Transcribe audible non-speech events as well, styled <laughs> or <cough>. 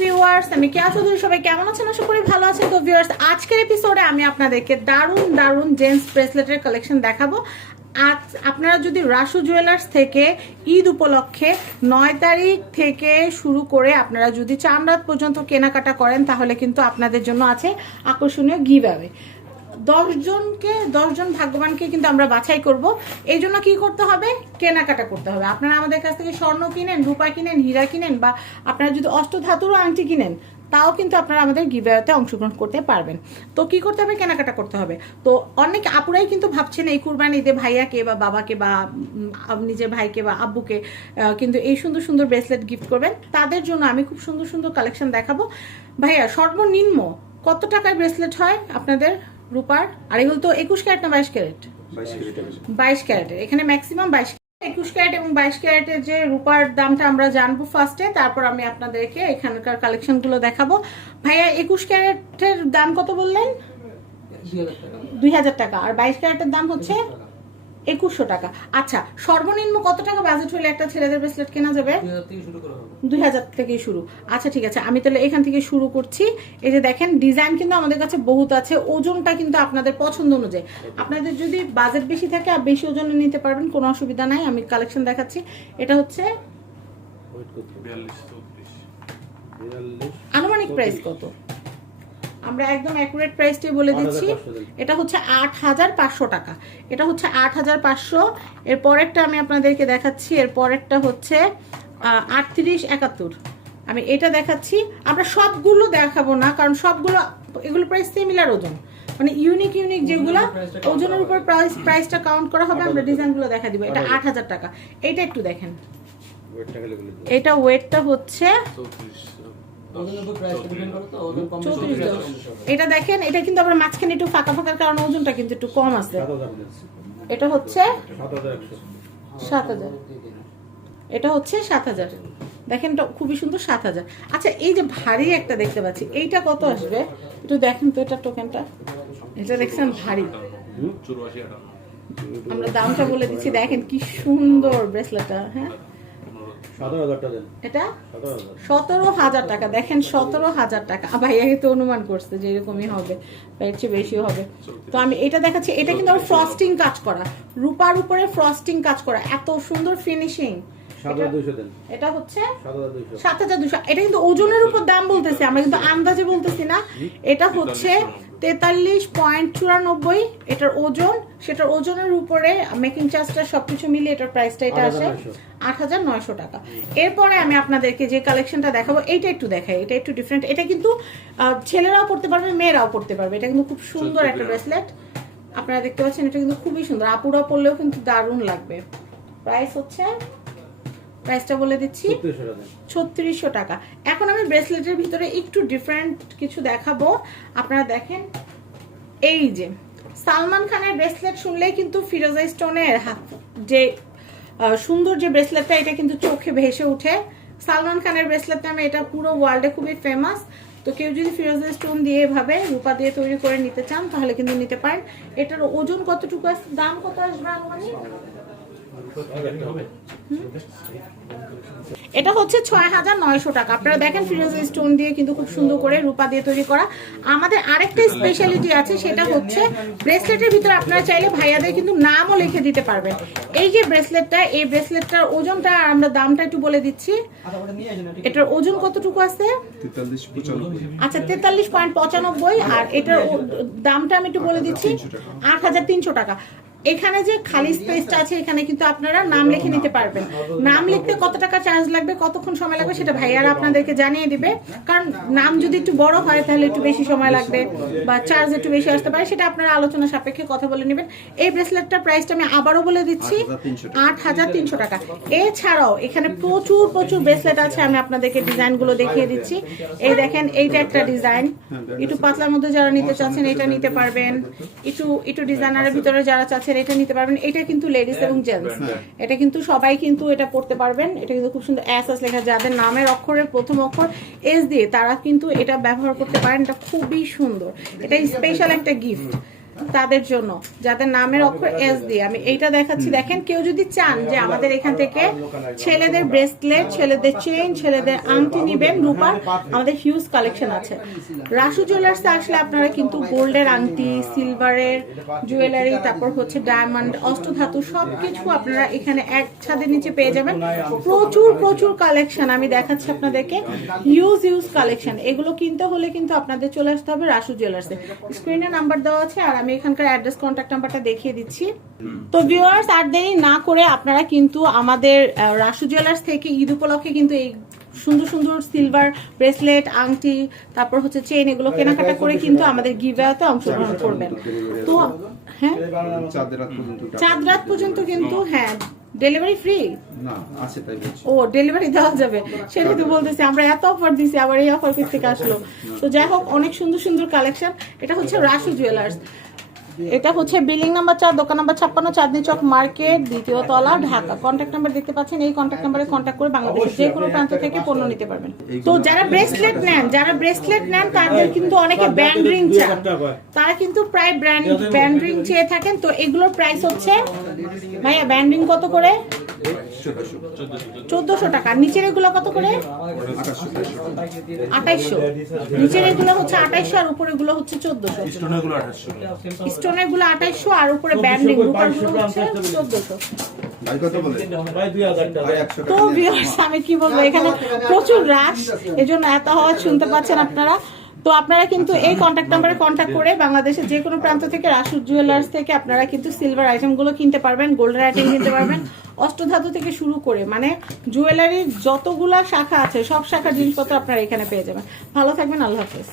Viewers আমি কেয়া চৌধুরী সবাই কেমন আছেন? আশা করি ভালো আছেন। তো ভিউয়ার্স আজকের এপিসোডে আমি আপনাদেরকে দারুণ দারুণ জেন্টস ব্রেসলেটের কালেকশন দেখাবো। আজ আপনারা যদি রাসু জুয়েলার্স থেকে ঈদ উপলক্ষে নয় তারিখ থেকে শুরু করে আপনারা যদি চান রাত পর্যন্ত কেনাকাটা করেন, তাহলে কিন্তু আপনাদের জন্য আছে আকর্ষণীয় গিভ দশজনকে, দশজন ভাগ্যবানকে কিন্তু আমরা বাছাই করব। এই জন্য কি করতে হবে? কেনাকাটা করতে হবে। আপনারা আমাদের কাছ থেকে স্বর্ণ কিনেন, রূপা কিনেন, হীরা কিনেন বা আপনারা যদি অষ্টধাতুরও আংটি কিনেন, তাও কিন্তু আপনারা আমাদের গিভওয়েতে অংশগ্রহণ করতে পারবেন। তো কি করতে হবে? কেনাকাটা করতে হবে। তো অনেক আপুরাই কিন্তু ভাবছেন এই কুরবানি ঈদে ভাইয়াকে বা বাবাকে বা নিজের ভাইকে বা আব্বুকে কিন্তু এই সুন্দর সুন্দর ব্রেসলেট গিফট করবেন। তাদের জন্য আমি খুব সুন্দর সুন্দর কালেকশন দেখাবো। ভাইয়া, সর্বনিম্ন কত টাকায় ব্রেসলেট হয় আপনাদের? রূপার আর এগুলো তো একুশ ক্যারেট না বাইশ ক্যারেট? বাইশ ক্যারেটের এখানে ম্যাক্সিমাম বাইশ একুশ ক্যারেট এবং বাইশ ক্যারেটের যে রূপার দামটা আমরা জানব ফার্স্টে তারপর আমি আপনাদেরকে এখানকার কালেকশনগুলো দেখাবো। ভাইয়া একুশ ক্যারেটের দাম কত বললেন? দুই হাজার টাকা। আর বাইশ ক্যারেটের দাম হচ্ছে? একুশশো টাকা। আচ্ছা সর্বনিম্ন কত টাকা বাজেট হলে একটা ছেলেদের ব্রেসলেট কেনা যাবে? দুই হাজার থেকেই শুরু আচ্ছা ঠিক আছে আমি তাহলে এখান থেকে শুরু করছি। এই যে দেখেন ডিজাইন কিন্তু আমাদের কাছে বহুত আছে ওজনটা কিন্তু আপনাদের পছন্দ অনুযায়ী। আপনাদের যদি বাজেট বেশি থাকে আর বেশি ওজনে নিতে পারবেন কোনো অসুবিধা নাই আমি কালেকশন দেখাচ্ছি। এটা হচ্ছে আনুমানিক প্রাইস কত? আমরা একদম অ্যাকুরেট প্রাইসটাই বলে দিচ্ছি। এটা হচ্ছে আট হাজার পাঁচশো টাকা। এটা হচ্ছে আট হাজার পাঁচশো। এর পরেরটা আমি আপনাদেরকে দেখাচ্ছি। এর পরেরটা হচ্ছে আটত্রিশ একাত্তর। আমি এটা দেখাচ্ছি। আমরা সবগুলো দেখাবো না কারণ সবগুলো এগুলো প্রাইস সিমিলার ওজন। মানে ইউনিক ইউনিক যেগুলো ওজনের উপর প্রাইস প্রাইসটা কাউন্ট করা হবে আমরা ডিজাইনগুলো দেখা দিব। এটা আট হাজার। টাকা। এইটা একটু দেখেন। এটা ওয়েটটা হচ্ছে এটা দেখেন এটা কিন্তু আবার মাঝখানে একটু ফাঁকা ফাঁকার কারণে ওজনটা কিন্তু একটু কম আছে। এটা হচ্ছে সাত হাজার এটা হচ্ছে সাত হাজার। দেখেন এটা খুবই সুন্দর সাত হাজার। আচ্ছা এই যে ভারী একটা দেখতে পাচ্ছি এইটা কত আসবে? একটু দেখেন তো এটা টোকেনটা এটা দেখছেন ভারী। আমরা দামটা বলে দিচ্ছি দেখেন কি সুন্দর ব্রেসলেটটা হ্যাঁ? এটা? সতেরো হাজার। টাকা। দেখেন সতেরো হাজার টাকা। ভাইয়াকে তো অনুমান করছে যে এরকমই হবে এর চেয়ে বেশিও হবে। তো আমি এটা দেখাচ্ছি এটা কিন্তু আমার ফ্রস্টিং কাজ করা। রূপার উপরে ফ্রস্টিং কাজ করা। এত সুন্দর ফিনিশিং এটা হচ্ছে সাত হাজার দুশো এটা কিন্তু ওজনের উপর দাম বলতেছি আমরা কিন্তু আন্দাজে বলতেছি না। এটা হচ্ছে তেতাল্লিশ পয়েন্ট চুরানব্বই এটার ওজন সেটার ওজনের উপরে মেকিং চার্জটা সবকিছু মিলিয়ে এটার প্রাইসটা এটা আসে আট হাজার নয়শো টাকা। এরপরে আমি আপনাদেরকে যে কালেকশনটা দেখাবো এইটা একটু দেখাই এটা একটু ডিফারেন্ট এটা কিন্তু ছেলেরাও পড়তে পারবে মেয়েরাও পড়তে পারবে। এটা কিন্তু খুব সুন্দর একটা ব্রেসলেট আপনারা দেখতে পাচ্ছেন এটা কিন্তু খুবই সুন্দর। আপুরা পড়লেও কিন্তু দারুণ লাগবে। প্রাইস হচ্ছে প্রাইসটা বলে দিচ্ছি। ছত্রিশশো টাকা। এখন আমি ব্রেসলেটের ভিতরে একটু ডিফারেন্ট কিছু দেখাবো। আপনারা দেখেন এই যে সালমান খানের ব্রেসলেট শুনলেই কিন্তু ফিরোজা স্টোনের হাত যে সুন্দর যে ব্রেসলেটটা এটা কিন্তু চোখে ভেসে উঠে সালমান খানের ব্রেসলেট নামে এটা পুরো ওয়ার্ল্ডে খুবই ফেমাস তো কেউ যদি ফিরোজা স্টোন দিয়ে এভাবে রূপা দিয়ে তৈরি করে নিতে চান তাহলে কিন্তু নিতে পারেন। এটার ওজন কতটুকু দাম কত আসবে আনুমানিক? এটা হচ্ছে ছয় হাজার নয়শো টাকা। আপনারা দেখেন ফিরোজ স্টোন দিয়ে কিন্তু খুব সুন্দর করে রূপা দিয়ে তৈরি করা। আমাদের আরেকটা স্পেশালিটি আছে সেটা হচ্ছে ব্রেসলেটের ভিতরে আপনারা চাইলে ভাইয়াদের কিন্তু নামও লিখে দিতে পারবেন। এই যে ব্রেসলেটটা এই ব্রেসলেটটার ওজনটা আর আমরা দামটা একটু বলে দিচ্ছি। এটার ওজন কতটুকু আছে? আচ্ছা তেতাল্লিশ পয়েন্ট পঁচানব্বই আর এটার দামটা আমি একটু বলে দিচ্ছি আট হাজার তিনশো টাকা। এখানে যে খালি স্পেসটা আছে, এখানে কিন্তু আপনারা নাম লিখে নিতে পারবেন। নাম লিখতে কত টাকা চার্জ লাগবে, কতক্ষণ সময় লাগবে সেটা ভাইয়ারা আপনাদেরকে জানিয়ে দিবে। কারণ নাম যদি একটু বড় হয়, তাহলে একটু বেশি সময় লাগবে বা চার্জ একটু বেশি আসতে পারে, সেটা আপনারা আলোচনা সাপেক্ষে কথা বলে নেবেন। এই ব্রেসলেটটার প্রাইসটা আমি আবারও বলে দিচ্ছি, আট হাজার তিনশো টাকা। এছাড়াও এখানে প্রচুর প্রচুর ব্রেসলেট আছে, আমি আপনাদেরকে ডিজাইনগুলো দেখিয়ে দিচ্ছি। এই দেখেন, এইটা একটা ডিজাইন একটু পাতলার মধ্যে যারা নিতে চাচ্ছেন, এটা নিতে পারবেন। একটু একটু ডিজাইনারের ভিতরে যারা চাচ্ছেন এটা নিতে পারবেন। এটা কিন্তু লেডিস এবং জেন্টস এটা কিন্তু সবাই কিন্তু এটা পড়তে পারবেন। এটা কিন্তু খুব সুন্দর অ্যাস এস লেখা যাদের নামের অক্ষরের প্রথম অক্ষর এস দিয়ে তারা কিন্তু এটা ব্যবহার করতে পারেন। এটা খুবই সুন্দর। এটা স্পেশাল একটা গিফট তাদের জন্য যাদের নামের অক্ষর এস দিয়ে। আমি এইটা দেখাচ্ছি দেখেন কেউ যদি চান যে আমাদের এখান থেকে ছেলেদের ব্রেসলেট ছেলেদের চেইন ছেলেদের আংটি নিবেন রূপার আমাদের হিউজ কালেকশন আছে। রাসু জুয়েলার্সে আসলে আপনারা কিন্তু গোল্ডের আংটি সিলভারের জুয়েলারি তারপর হচ্ছে ডায়মন্ড অষ্টধাতু সবকিছু আপনারা এখানে এক ছাদের নিচে পেয়ে যাবেন। প্রচুর প্রচুর কালেকশন আমি দেখাচ্ছি আপনাদেরকে। ইউজ ইউজ কালেকশন এগুলো কিনতে হলে কিন্তু আপনাদের চলে আসতে হবে রাসু জুয়েলার্সে স্ক্রিনে নাম্বার দেওয়া আছে আর আমি এখানকার অ্যাড্রেস কন্ট্যাক্ট নাম্বারটা দেখিয়ে দিচ্ছি। তো ভিউয়ার্স আর দেরি না করে আপনারা কিন্তু আমাদের রাসু জুয়েলার্স থেকে ঈদ উপলক্ষে কিন্তু এই সুন্দর সুন্দর সিলভার ব্রেসলেট আংটি তারপর হচ্ছে চেইন এগুলো কেনাকাটা করে কিন্তু আমাদের গিভওয়েতে অংশগ্রহণ করবেন। তো হ্যাঁ? চাঁদের রাত পর্যন্ত চাঁদ রাত পর্যন্ত কিন্তু হ্যাঁ ডেলিভারি ফ্রি না আছে তাই ও ডেলিভারি দেওয়া যাবে। সেটাই তো বলতেছি আমরা এত অফার দিছি আবার এই অফার <laughs> থেকে আসলো। তো যাই হোক অনেক সুন্দর সুন্দর কালেকশন এটা হচ্ছে রাশু জুয়েলার্স এটা হচ্ছে বিল্ডিং নাম্বার চার দোকান নাম্বার ছাপ্পান্ন চাঁদনি চক মার্কেট দ্বিতীয় তলা ঢাকা। কন্ট্যাক্ট নাম্বার দেখতে পাচ্ছেন এই কন্ট্যাক্ট নাম্বারে কন্ট্যাক্ট করে বাংলাদেশের যে কোনো প্রান্ত থেকে পণ্য নিতে পারবেন। তো যারা ব্রেসলেট নেন যারা ব্রেসলেট নেন তাদের কিন্তু অনেকে ব্যান্ড রিং চান। তারা কিন্তু প্রায় ব্র্যান্ড ব্যান্ড রিং চেয়ে থাকেন। তো এগুলোর প্রাইস হচ্ছে ভাইয়া ব্যান্ড রিং কত করে? চোদ্দশো টাকা। নিচের এগুলো কত করে? আঠাইশশো। নিচের এগুলো হচ্ছে আঠাইশশো আর উপরে গুলো হচ্ছে চোদ্দশো। স্টোনেরগুলো আঠাইশো আর উপরে ব্যান্ডিংগুলো হচ্ছে চোদ্দশো। তো আমি কি বলব এখানে প্রচুর রাশ এজন্য এত আওয়াজ শুনতে পাচ্ছেন আপনারা। তো আপনারা কিন্তু এই কন্ট্যাক্ট নাম্বারে কন্ট্যাক্ট করে বাংলাদেশের যে কোনো প্রান্ত থেকে রাসু জুয়েলার্স থেকে আপনারা কিন্তু সিলভার আইটেমগুলো কিনতে পারবেন গোল্ডের আইটেম কিনতে পারবেন। অষ্টধাতু থেকে শুরু করে মানে জুয়েলারির যতগুলা শাখা আছে সব শাখার জিনিসপত্র আপনারা এখানে পেয়ে যাবেন। ভালো থাকবেন আল্লাহ হাফেজ।